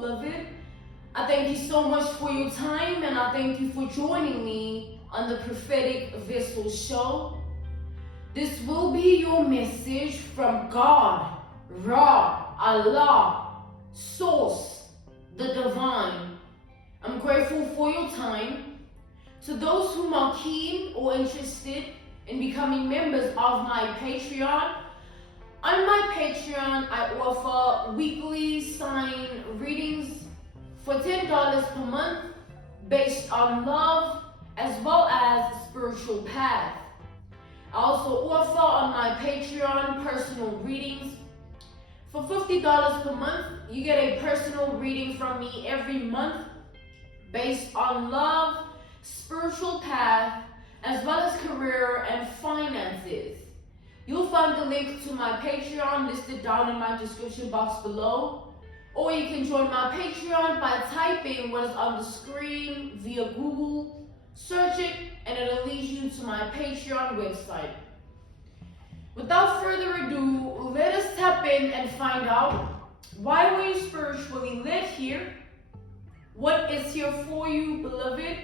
beloved. I thank you so much for your time, and I thank you for joining me on the Prophetic Vessel Show. This will be your message from God, Ra, Allah, Source, the Divine. I'm grateful for your time. To those whom are keen or interested in becoming members of my Patreon, on my Patreon, I offer weekly sign readings for $10 per month based on love as well as spiritual path. I also offer on my Patreon personal readings. For $50 per month, you get a personal reading from me every month based on love, spiritual path, as well as career and finances. You'll find the link to my Patreon listed down in my description box below, or you can join my Patreon by typing what is on the screen via Google, search it, and it'll lead you to my Patreon website. Without further ado, let us tap in and find out why were you spiritually led here? What is here for you, beloved?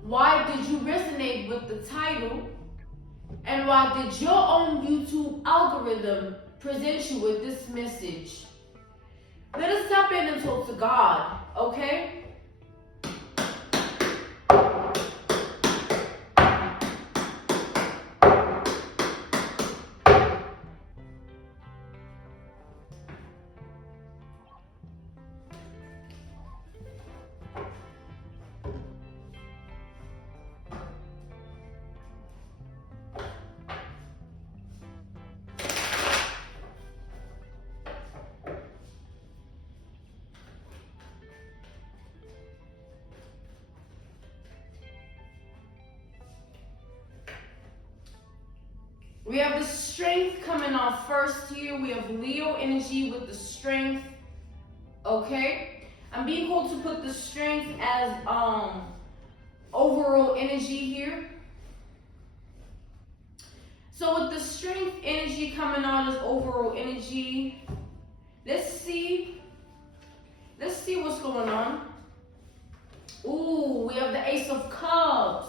Why did you resonate with the title? And why did your own YouTube algorithm present you with this message? Let us tap in and talk to God, okay? We have the strength coming off first here. We have Leo energy with the strength. Okay? I'm being called to put the strength as overall energy here. So with the strength energy coming out as overall energy, let's see what's going on. Ooh, we have the Ace of Cups.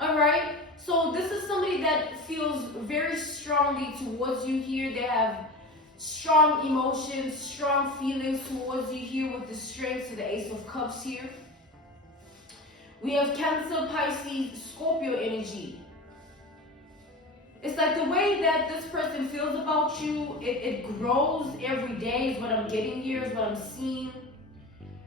All right. So this is somebody that feels very strongly towards you here. They have strong emotions, strong feelings towards you here with the strength to the Ace of Cups here. We have Cancer, Pisces, Scorpio energy. It's like the way that this person feels about you, it grows every day is what I'm getting here, is what I'm seeing.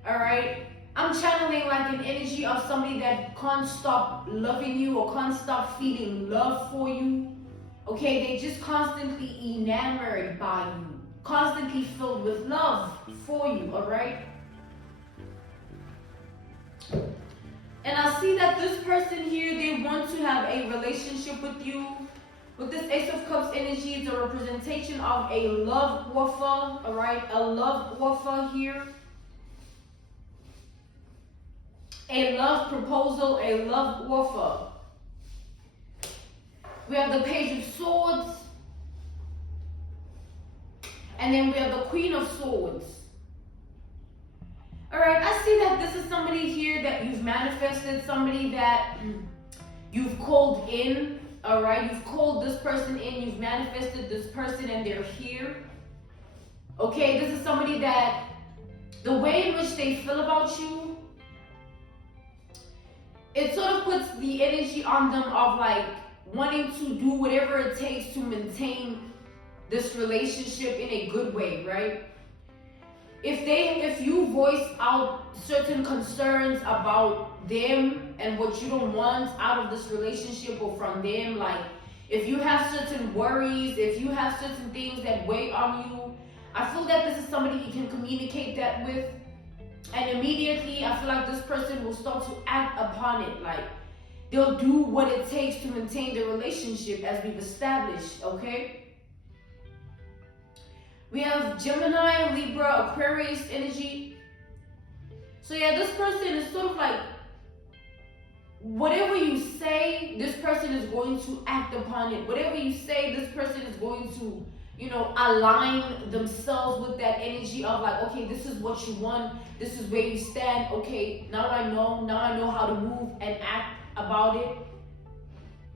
All right. I'm channeling like an energy of somebody that can't stop loving you or can't stop feeling love for you. Okay, they just constantly enamored by you, constantly filled with love for you, all right? And I see that this person here, they want to have a relationship with you. With this Ace of Cups energy, it's a representation of a love offer, all right? A love offer here. A love proposal, a love offer. We have the Page of Swords. And then we have the Queen of Swords. All right, I see that this is somebody here that you've manifested, somebody that you've called in, all right? You've called this person in, you've manifested this person, and they're here. Okay, this is somebody that the way in which they feel about you, it sort of puts the energy on them of like wanting to do whatever it takes to maintain this relationship in a good way, right? If you voice out certain concerns about them and what you don't want out of this relationship or from them, like if you have certain worries, if you have certain things that weigh on you, I feel that this is somebody you can communicate that with. And immediately, I feel like this person will start to act upon it. Like, they'll do what it takes to maintain the relationship as we've established, okay? We have Gemini, Libra, Aquarius energy. So yeah, this person is sort of like, whatever you say, this person is going to act upon it. Whatever you say, this person is going to align themselves with that energy of like, okay, this is what you want, this is where you stand. Okay, now I know how to move and act about it.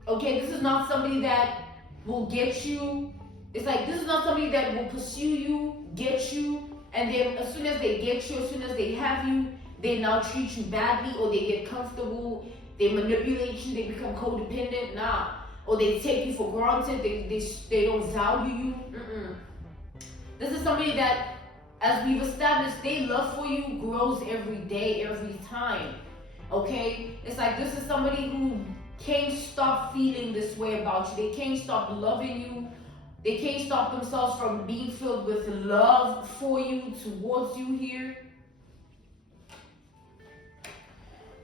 Okay, this is not somebody that will get you. It's like, this is not somebody that will pursue you, get you, and then as soon as they get you, as soon as they have you, they now treat you badly, or they get comfortable, they manipulate you, they become codependent. Nah. Or they take you for granted, they don't value you. This is somebody that, as we've established, their love for you grows every day, every time. Okay? It's like, this is somebody who can't stop feeling this way about you. They can't stop loving you. They can't stop themselves from being filled with love for you, towards you here.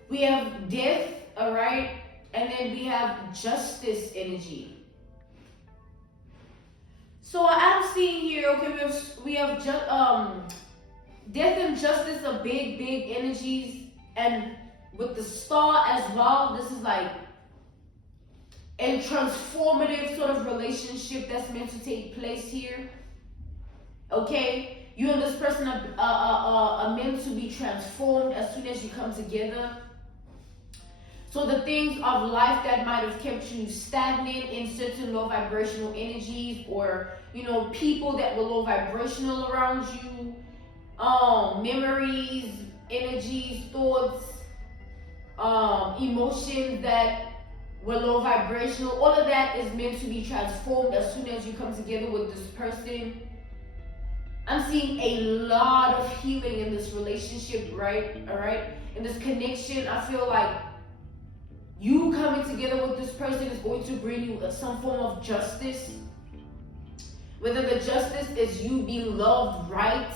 We have death, all right? And then we have justice energy. So I'm seeing here, okay, we have death and justice are big energies, and with the star as well, this is like a transformative sort of relationship that's meant to take place here. Okay, you and this person are meant to be transformed as soon as you come together. So the things of life that might have kept you stagnant in certain low vibrational energies, or people that were low vibrational around you, memories, energies, thoughts, emotions that were low vibrational, all of that is meant to be transformed as soon as you come together with this person. I'm seeing a lot of healing in this relationship, right? All right, in this connection, I feel like you coming together with this person is going to bring you some form of justice. Whether the justice is you being loved right,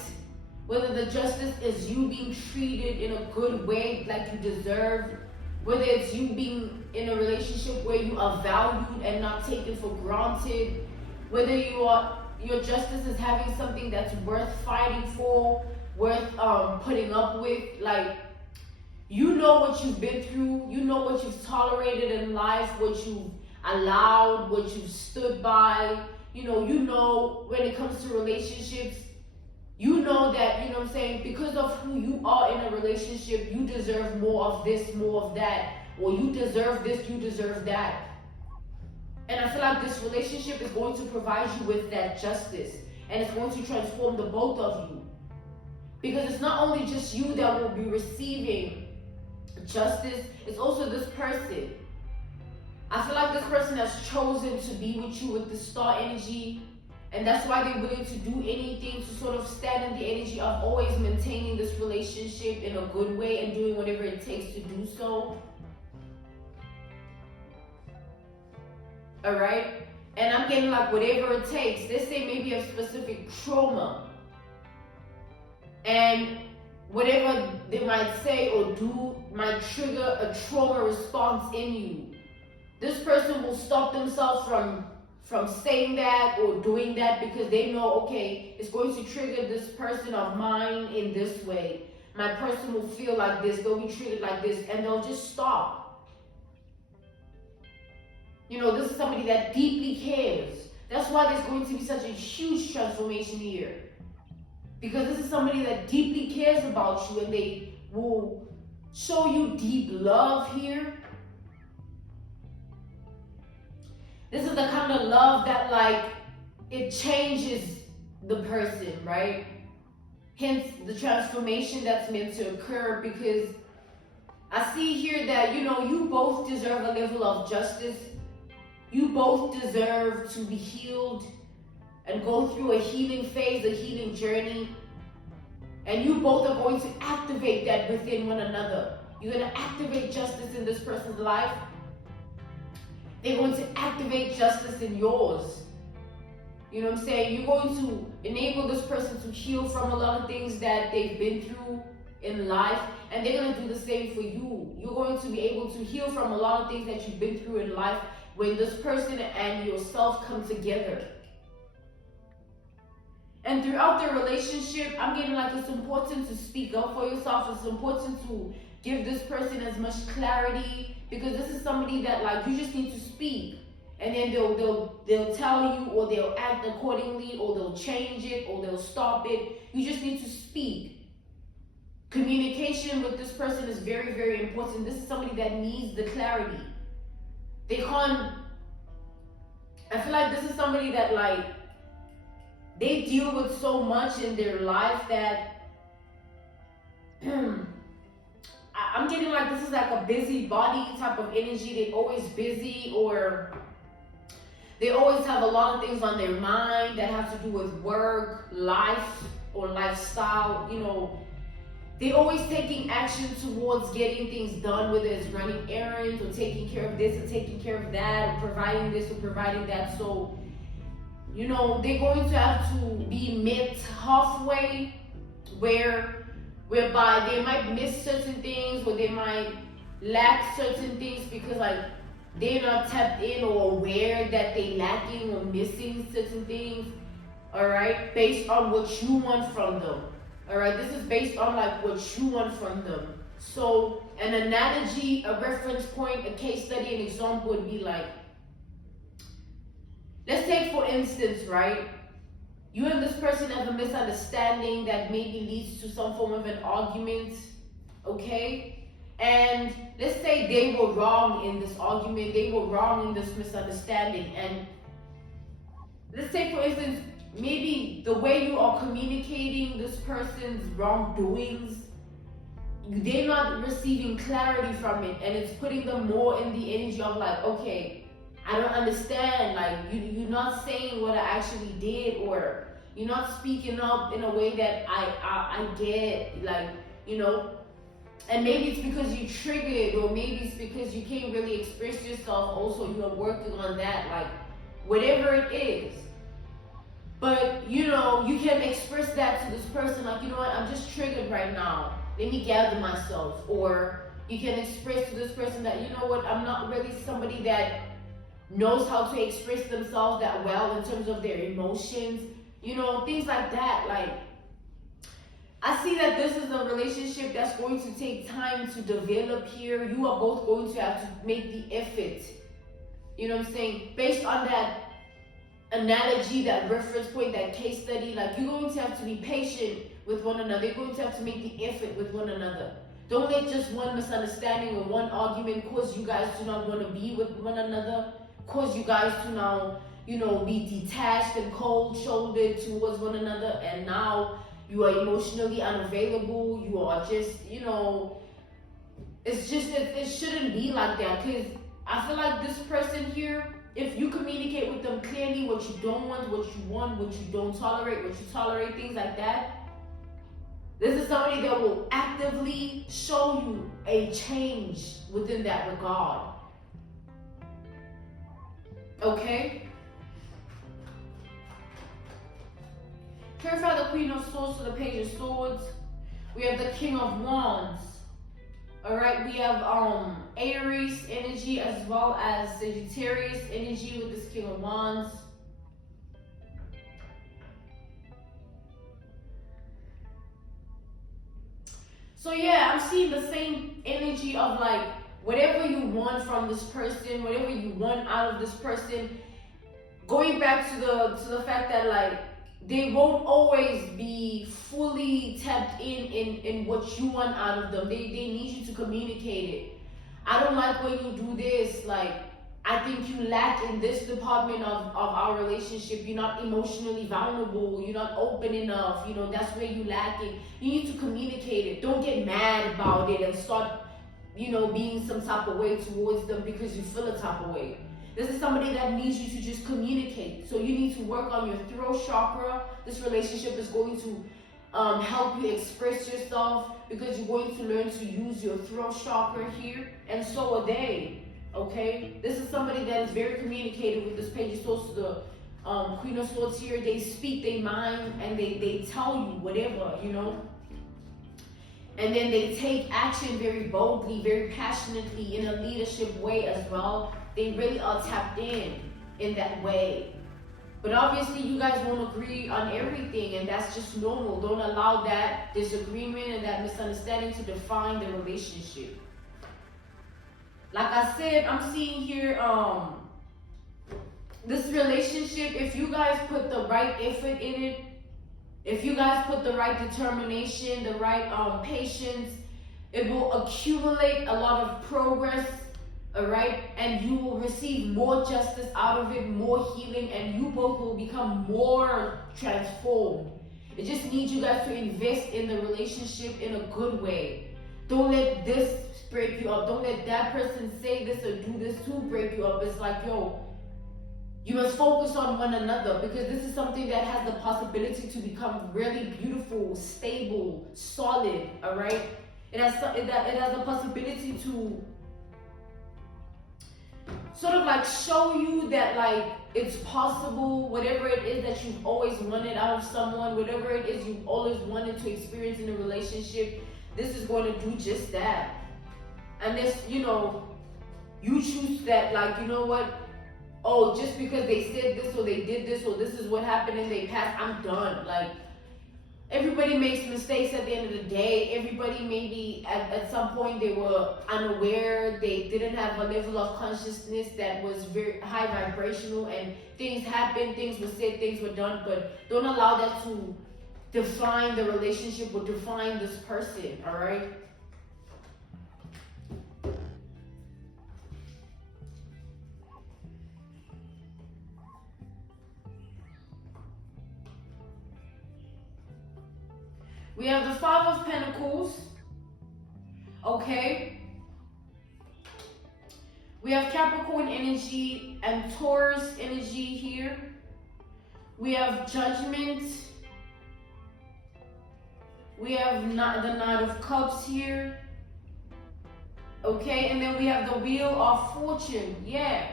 whether the justice is you being treated in a good way like you deserve, whether it's you being in a relationship where you are valued and not taken for granted, whether your justice is having something that's worth fighting for, worth putting up with. Like, you know what you've been through, you know what you've tolerated in life, what you've allowed, what you've stood by. You know when it comes to relationships, you know that, what I'm saying, because of who you are in a relationship, you deserve more of this, more of that, or you deserve this, you deserve that. And I feel like this relationship is going to provide you with that justice, and it's going to transform the both of you. Because it's not only just you that will be receiving justice, it's also this person. I feel like this person has chosen to be with you with the star energy, and that's why they're willing to do anything to sort of stand in the energy of always maintaining this relationship in a good way and doing whatever it takes to do so. All right? And I'm getting like whatever it takes. Let's say maybe a specific trauma, and whatever they might say or do might trigger a trauma response in you. This person will stop themselves from saying that or doing that, because they know, okay, it's going to trigger this person of mine in this way. My person will feel like this, they'll be treated like this, and they'll just stop. This is somebody that deeply cares. That's why there's going to be such a huge transformation here. Because this is somebody that deeply cares about you, and they will show you deep love here. This is the kind of love that, like, it changes the person, right? Hence the transformation that's meant to occur, because I see here that, you both deserve a level of justice. You both deserve to be healed and go through a healing phase, a healing journey. And you both are going to activate that within one another. You're going to activate justice in this person's life. They're going to activate justice in yours. You know what I'm saying? You're going to enable this person to heal from a lot of things that they've been through in life, and they're going to do the same for you. You're going to be able to heal from a lot of things that you've been through in life when this person and yourself come together. And throughout the relationship, I'm getting like it's important to speak up for yourself. It's important to give this person as much clarity, because this is somebody that, like, you just need to speak. and then they'll tell you, or they'll act accordingly, or they'll change it, or they'll stop it. You just need to speak. Communication with this person is very, very important. This is somebody that needs the clarity. They can't. I feel like this is somebody that, like, they deal with so much in their life that I'm getting like this is like a busybody type of energy. They're always busy, or they always have a lot of things on their mind that have to do with work, life, or lifestyle. You know, they're always taking action towards getting things done, whether it's running errands, or taking care of this, or taking care of that, or providing this, or providing that. So, you know, they're going to have to be met halfway, whereby they might miss certain things, or they might lack certain things because, like, they're not tapped in or aware that they're lacking or missing certain things. All right, based on what you want from them. All right, this is based on like what you want from them. So an analogy, a reference point, a case study, an example would be like, let's take for instance, right? You and this person have a misunderstanding that maybe leads to some form of an argument, okay? And let's say they were wrong in this argument, they were wrong in this misunderstanding. And let's take for instance, maybe the way you are communicating this person's wrongdoings, they're not receiving clarity from it, and it's putting them more in the energy of like, okay, I don't understand, like you're not saying what I actually did, or you're not speaking up in a way that I get, like, you know. And maybe it's because you triggered, or maybe it's because you can't really express yourself. Also, you are working on that, like whatever it is. But, you know, you can express that to this person, like, you know what, I'm just triggered right now. Let me gather myself. Or you can express to this person that, you know what, I'm not really somebody that knows how to express themselves that well in terms of their emotions. You know, things like that. Like, I see that this is a relationship that's going to take time to develop here. You are both going to have to make the effort. You know what I'm saying? Based on that analogy, that reference point, that case study, like, you're going to have to be patient with one another. You're going to have to make the effort with one another. Don't let just one misunderstanding or one argument cause you guys to not want to be with one another, cause you guys to now, you know, be detached and cold-shouldered towards one another, and now you are emotionally unavailable. You are just, you know, it's just, it shouldn't be like that. Because I feel like this person here, if you communicate with them clearly what you don't want, what you want, what you don't tolerate, what you tolerate, things like that, this is somebody that will actively show you a change within that regard. Okay? Clarify the Queen of Swords to the Page of Swords. We have the King of Wands. All right, we have Aries energy as well as Sagittarius energy with this King of Wands. So yeah, I'm seeing the same energy of like, whatever you want from this person, whatever you want out of this person, going back to the fact that, like, they won't always be fully tapped in what you want out of them. They need you to communicate it. I don't like when you do this. Like, I think you lack in this department of our relationship. You're not emotionally vulnerable. You're not open enough. You know, that's where you lacking. You need to communicate it. Don't get mad about it and start, you know, being some type of way towards them because you feel a type of way. This is somebody that needs you to just communicate. So you need to work on your throat chakra. This relationship is going to help you express yourself, because you're going to learn to use your throat chakra here, and so are they. Okay? This is somebody that is very communicative with this Page of Swords to the Queen of Swords here. They speak their mind, and they tell you whatever, you know. And then they take action very boldly, very passionately, in a leadership way as well. They really are tapped in that way. But obviously you guys won't agree on everything, and that's just normal. Don't allow that disagreement and that misunderstanding to define the relationship. Like I said, I'm seeing here this relationship, if you guys put the right effort in it, if you guys put the right determination, the right patience, it will accumulate a lot of progress, all right? And you will receive more justice out of it, more healing, and you both will become more transformed. It just needs you guys to invest in the relationship in a good way. Don't let this break you up. Don't let that person say this or do this to break you up. It's like, yo, you must focus on one another, because this is something that has the possibility to become really beautiful, stable, solid, all right? It has the possibility to sort of like show you that like it's possible, whatever it is that you've always wanted out of someone, whatever it is you've always wanted to experience in a relationship, this is going to do just that. And this, you know, you choose that, like, you know what, oh, just because they said this or they did this or this is what happened in their past, I'm done. Like, everybody makes mistakes at the end of the day. Everybody maybe at some point they were unaware, they didn't have a level of consciousness that was very high vibrational, and things happened, things were said, things were done, but don't allow that to define the relationship or define this person, all right? We have the Five of Pentacles, okay? We have Capricorn energy and Taurus energy here. We have Judgment. We have the Knight of Cups here, okay? And then we have the Wheel of Fortune, yeah.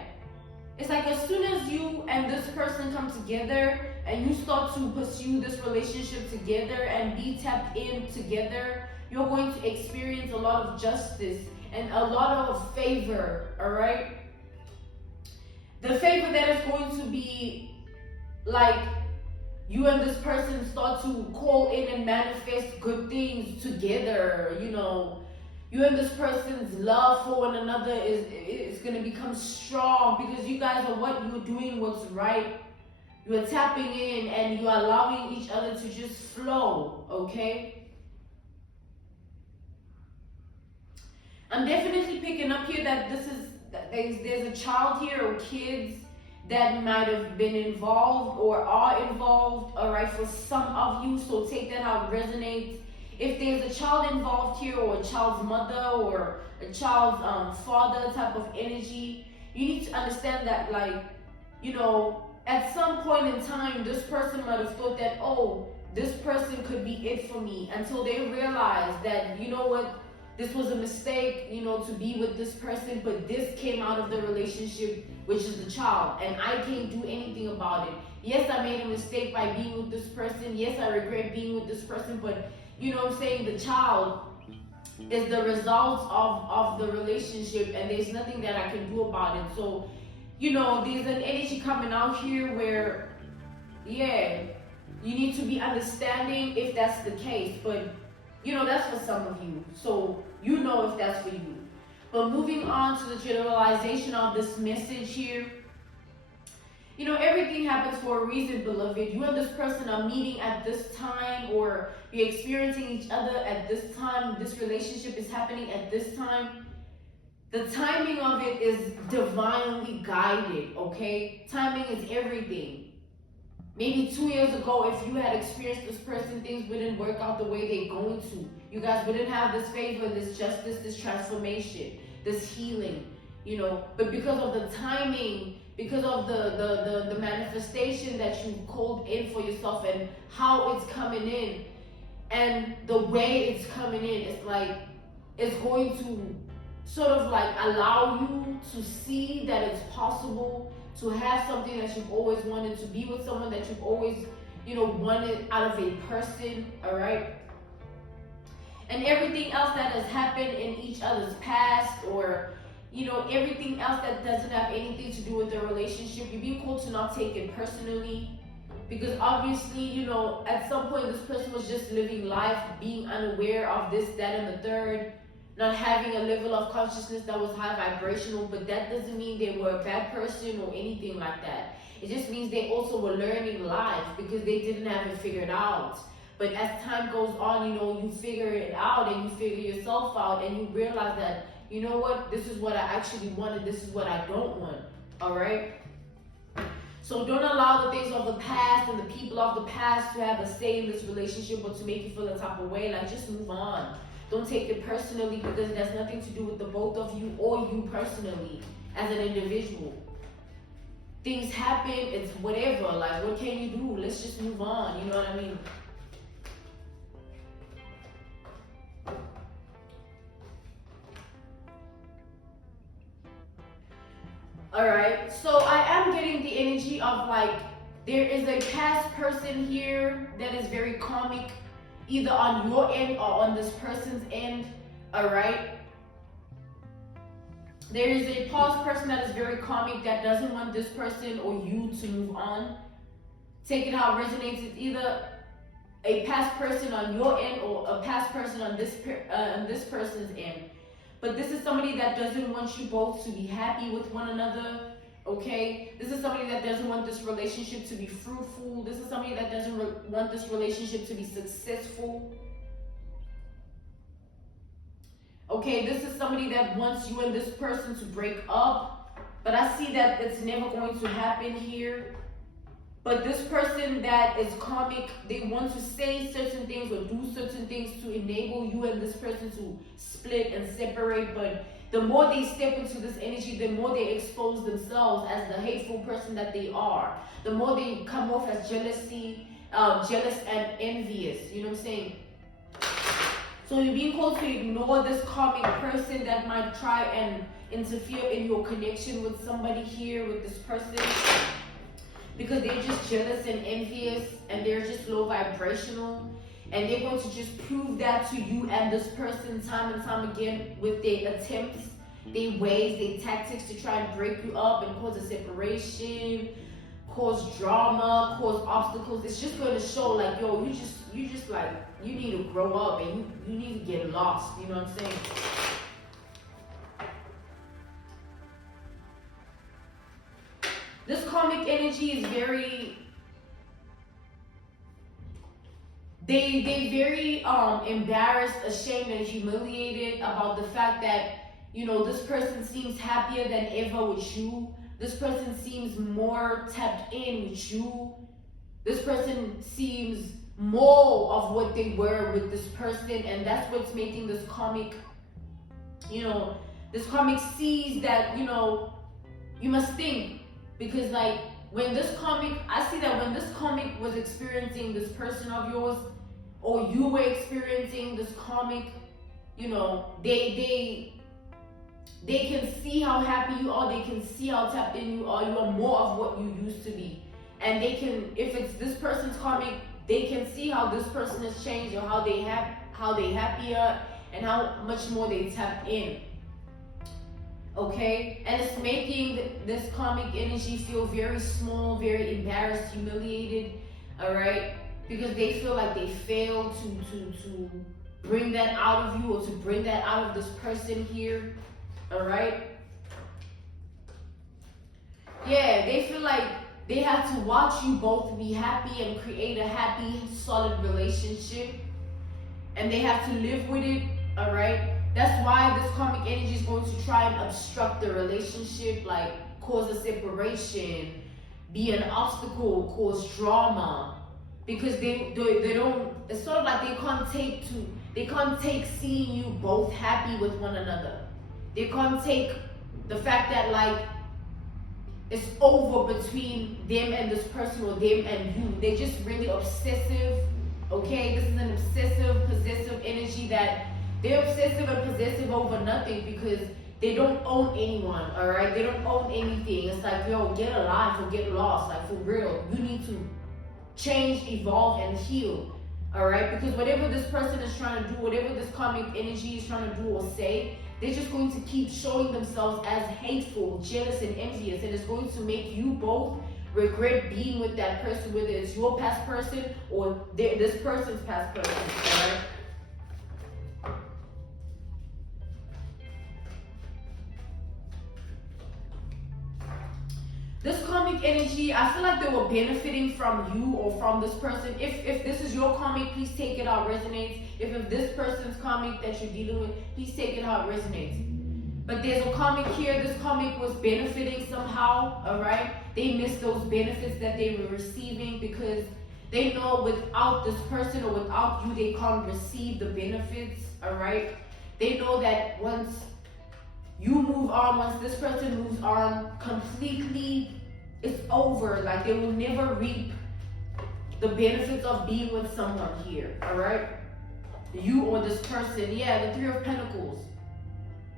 It's like as soon as you and this person come together and you start to pursue this relationship together and be tapped in together, you're going to experience a lot of justice and a lot of favor, all right? The favor that is going to be like you and this person start to call in and manifest good things together, you know. You and this person's love for one another is going to become strong, because you guys are you're doing what's right. You are tapping in and you are allowing each other to just flow, okay? I'm definitely picking up here that there's a child here or kids that might have been involved or are involved, all right, for some of you. So take that how it resonates. If there's a child involved here, or a child's mother, or a child's father type of energy, you need to understand that, like, you know, at some point in time, this person might have thought that, oh, this person could be it for me, until they realize that, you know what, this was a mistake, you know, to be with this person, but this came out of the relationship, which is the child, and I can't do anything about it. Yes, I made a mistake by being with this person. Yes, I regret being with this person, but you know what I'm saying, the child is the result of the relationship, and there's nothing that I can do about it. So, you know, there's an energy coming out here where, yeah, you need to be understanding if that's the case, but you know, that's for some of you. So you know if that's for you. But moving on to the generalization of this message here. You know, everything happens for a reason, beloved. You and this person are meeting at this time, or you're experiencing each other at this time. This relationship is happening at this time. The timing of it is divinely guided, okay? Timing is everything. Maybe 2 years ago, if you had experienced this person, things wouldn't work out the way they're going to. You guys wouldn't have this favor, this justice, this transformation, this healing, you know. But because of the timing, because of the manifestation that you called in for yourself and how it's coming in and the way it's coming in, it's like it's going to sort of like allow you to see that it's possible to have something that you've always wanted, to be with someone that you've always, you know, wanted out of a person, all right? And everything else that has happened in each other's past, or you know, everything else that doesn't have anything to do with the relationship, you're being called to not take it personally, because obviously, you know, at some point this person was just living life, being unaware of this, that, and the third, not having a level of consciousness that was high vibrational, but that doesn't mean they were a bad person or anything like that. It just means they also were learning life because they didn't have it figured out. But as time goes on, you know, you figure it out and you figure yourself out and you realize that, you know what, this is what I actually want and this is what I don't want, all right? So don't allow the things of the past and the people of the past to have a say in this relationship or to make you feel a type of way. Like, just move on. Don't take it personally because it has nothing to do with the both of you or you personally as an individual. Things happen, it's whatever. Like, what can you do? Let's just move on. You know what I mean? Alright, so I am getting the energy of like, there is a past person here that is very karmic, either on your end or on this person's end, alright? There is a past person that is very karmic that doesn't want this person or you to move on. Take it how it resonates. It's either a past person on your end or a past person on this person's end. But this is somebody that doesn't want you both to be happy with one another, okay? This is somebody that doesn't want this relationship to be fruitful. This is somebody that doesn't want this relationship to be successful. Okay, this is somebody that wants you and this person to break up. But I see that it's never going to happen here. But this person that is karmic, they want to say certain things or do certain things to enable you and this person to split and separate. But the more they step into this energy, the more they expose themselves as the hateful person that they are. The more they come off as jealous and envious. You know what I'm saying? So you're being called to ignore this karmic person that might try and interfere in your connection with somebody here, with this person. Because they're just jealous and envious and they're just low vibrational. And they're going to just prove that to you and this person time and time again with their attempts, their ways, their tactics to try and break you up and cause a separation, cause drama, cause obstacles. It's just going to show like, yo, you just like, you need to grow up and you need to get lost. You know what I'm saying? This karmic energy is very, they very embarrassed, ashamed, and humiliated about the fact that, you know, this person seems happier than ever with you. This person seems more tapped in with you. This person seems more of what they were with this person, and that's what's making this karmic, you know, this karmic sees that, you know, you must think. Because like when this karmic, I see that when this karmic was experiencing this person of yours, or you were experiencing this karmic, you know, they can see how happy you are, they can see how tapped in you are more of what you used to be. And they can, if it's this person's karmic, they can see how this person has changed or how they happier and how much more they tap in. Okay, and it's making this karmic energy feel very small, very embarrassed, humiliated, all right, because they feel like they failed to bring that out of you or to bring that out of this person here, all right. Yeah, they feel like they have to watch you both be happy and create a happy, solid relationship, and they have to live with it, all right. That's why this karmic energy is going to try and obstruct the relationship, like cause a separation, be an obstacle, cause drama, because they don't. It's sort of like they can't take seeing you both happy with one another. They can't take the fact that like it's over between them and this person or them and you. They're just really obsessive. Okay, this is an obsessive, possessive energy that. They're obsessive and possessive over nothing because they don't own anyone, all right? They don't own anything. It's like, yo, get a life or get lost. Like, for real, you need to change, evolve, and heal, all right? Because whatever this person is trying to do, whatever this karmic energy is trying to do or say, they're just going to keep showing themselves as hateful, jealous, and envious. And it's going to make you both regret being with that person, whether it's your past person or this person's past person, all right? energy, I feel like they were benefiting from you or from this person. If this is your karmic, please take it how it resonates. If this person's karmic that you're dealing with, please take it how it resonates. But there's a karmic here. This karmic was benefiting somehow, all right? They missed those benefits that they were receiving because they know without this person or without you, they can't receive the benefits, all right? They know that once you move on, once this person moves on, completely, it's over. Like, they will never reap the benefits of being with someone here, all right? You or this person, yeah, the Three of Pentacles.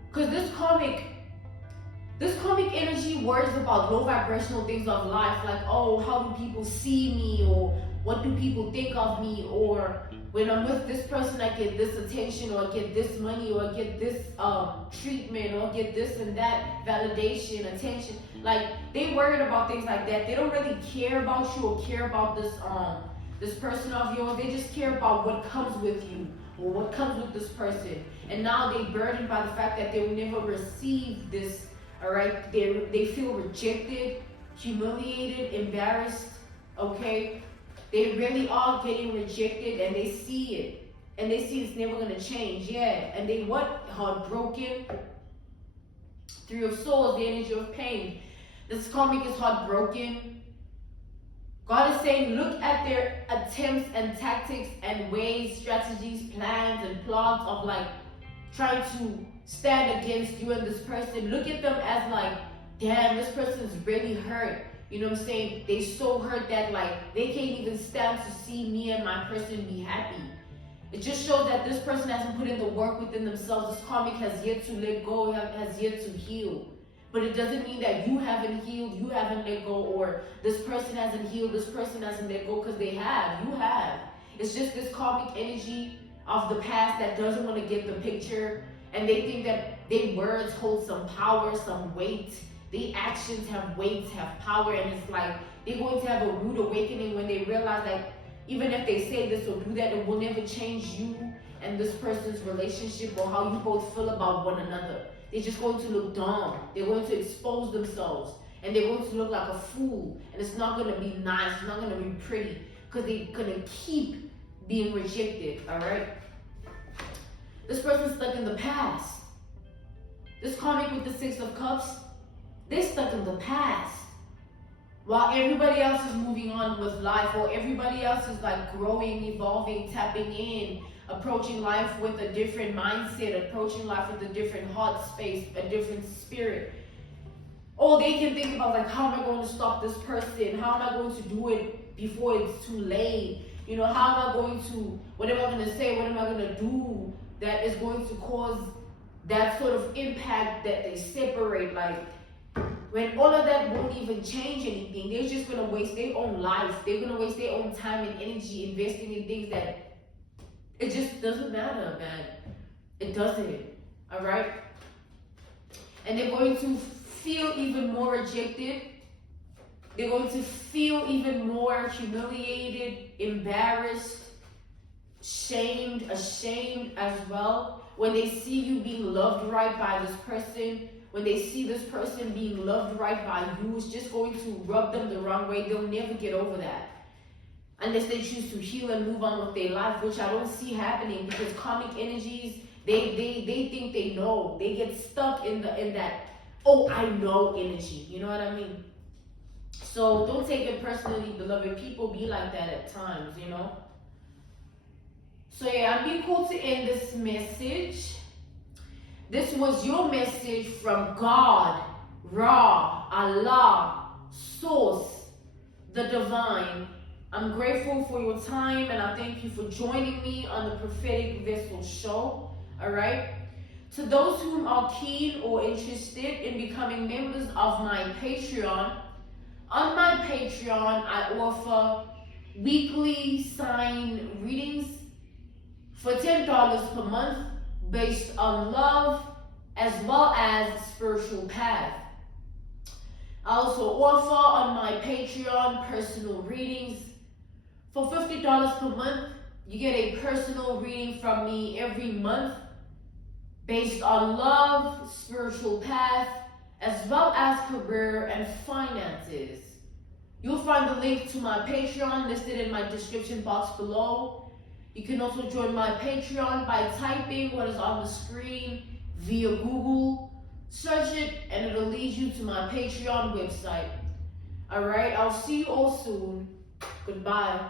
Because this karmic energy worries about low vibrational things of life, like, oh, how do people see me, or what do people think of me, or when I'm with this person, I get this attention, or I get this money, or I get this treatment, or I get this and that validation, attention. Like, they worried about things like that. They don't really care about you or care about this person of yours. They just care about what comes with you or what comes with this person. And now they burdened by the fact that they will never receive this, all right? They feel rejected, humiliated, embarrassed, okay? They really are getting rejected, and they see it. And they see it's never going to change, yeah. And they what? Heartbroken. Three of Swords, the energy of pain. This karmic is heartbroken. God is saying, look at their attempts and tactics and ways, strategies, plans, and plots of like trying to stand against you and this person. Look at them as like, damn, this person's really hurt. You know what I'm saying? They so hurt that like they can't even stand to see me and my person be happy. It just shows that this person hasn't put in the work within themselves. This karmic has yet to let go, has yet to heal. But it doesn't mean that you haven't healed, you haven't let go, or this person hasn't healed, this person hasn't let go, because they have. You have. It's just this karmic energy of the past that doesn't want to get the picture, and they think that their words hold some power, some weight. The actions have weight, have power, and it's like they're going to have a rude awakening when they realize that even if they say this or do that, it will never change you and this person's relationship or how you both feel about one another. They're just going to look dumb. They're going to expose themselves, and they're going to look like a fool, and it's not going to be nice, it's not going to be pretty, because they're going to keep being rejected, all right? This person's stuck in the past. This karmic with the Six of Cups, they're stuck in the past. While everybody else is moving on with life, or everybody else is like growing, evolving, tapping in, approaching life with a different mindset, approaching life with a different heart space, a different spirit. All they can think about, like, how am I going to stop this person? How am I going to do it before it's too late? You know, how am I going to, what am I going to say? What am I going to do that is going to cause that sort of impact that they separate? Like, when all of that won't even change anything, they're just going to waste their own life. They're going to waste their own time and energy investing in things that it just doesn't matter, man. It doesn't, all right? And they're going to feel even more rejected. They're going to feel even more humiliated, embarrassed, shamed, ashamed as well. When they see you being loved right by this person, when they see this person being loved right by you, it's just going to rub them the wrong way. They'll never get over that. Unless they choose to heal and move on with their life, which I don't see happening, because karmic energies, they think they know. They get stuck in that, oh, I know energy. You know what I mean? So don't take it personally, beloved. People be like that at times, you know? So yeah, I'm being called to end this message. This was your message from God, Ra, Allah, Source, the Divine. I'm grateful for your time, and I thank you for joining me on the Prophetic Vessel Show, all right? To those who are keen or interested in becoming members of my Patreon, on my Patreon, I offer weekly sign readings for $10 per month based on love as well as spiritual path. I also offer on my Patreon personal readings. For $50 per month, you get a personal reading from me every month based on love, spiritual path, as well as career and finances. You'll find the link to my Patreon listed in my description box below. You can also join my Patreon by typing what is on the screen via Google. Search it and it'll lead you to my Patreon website. Alright, I'll see you all soon. Goodbye.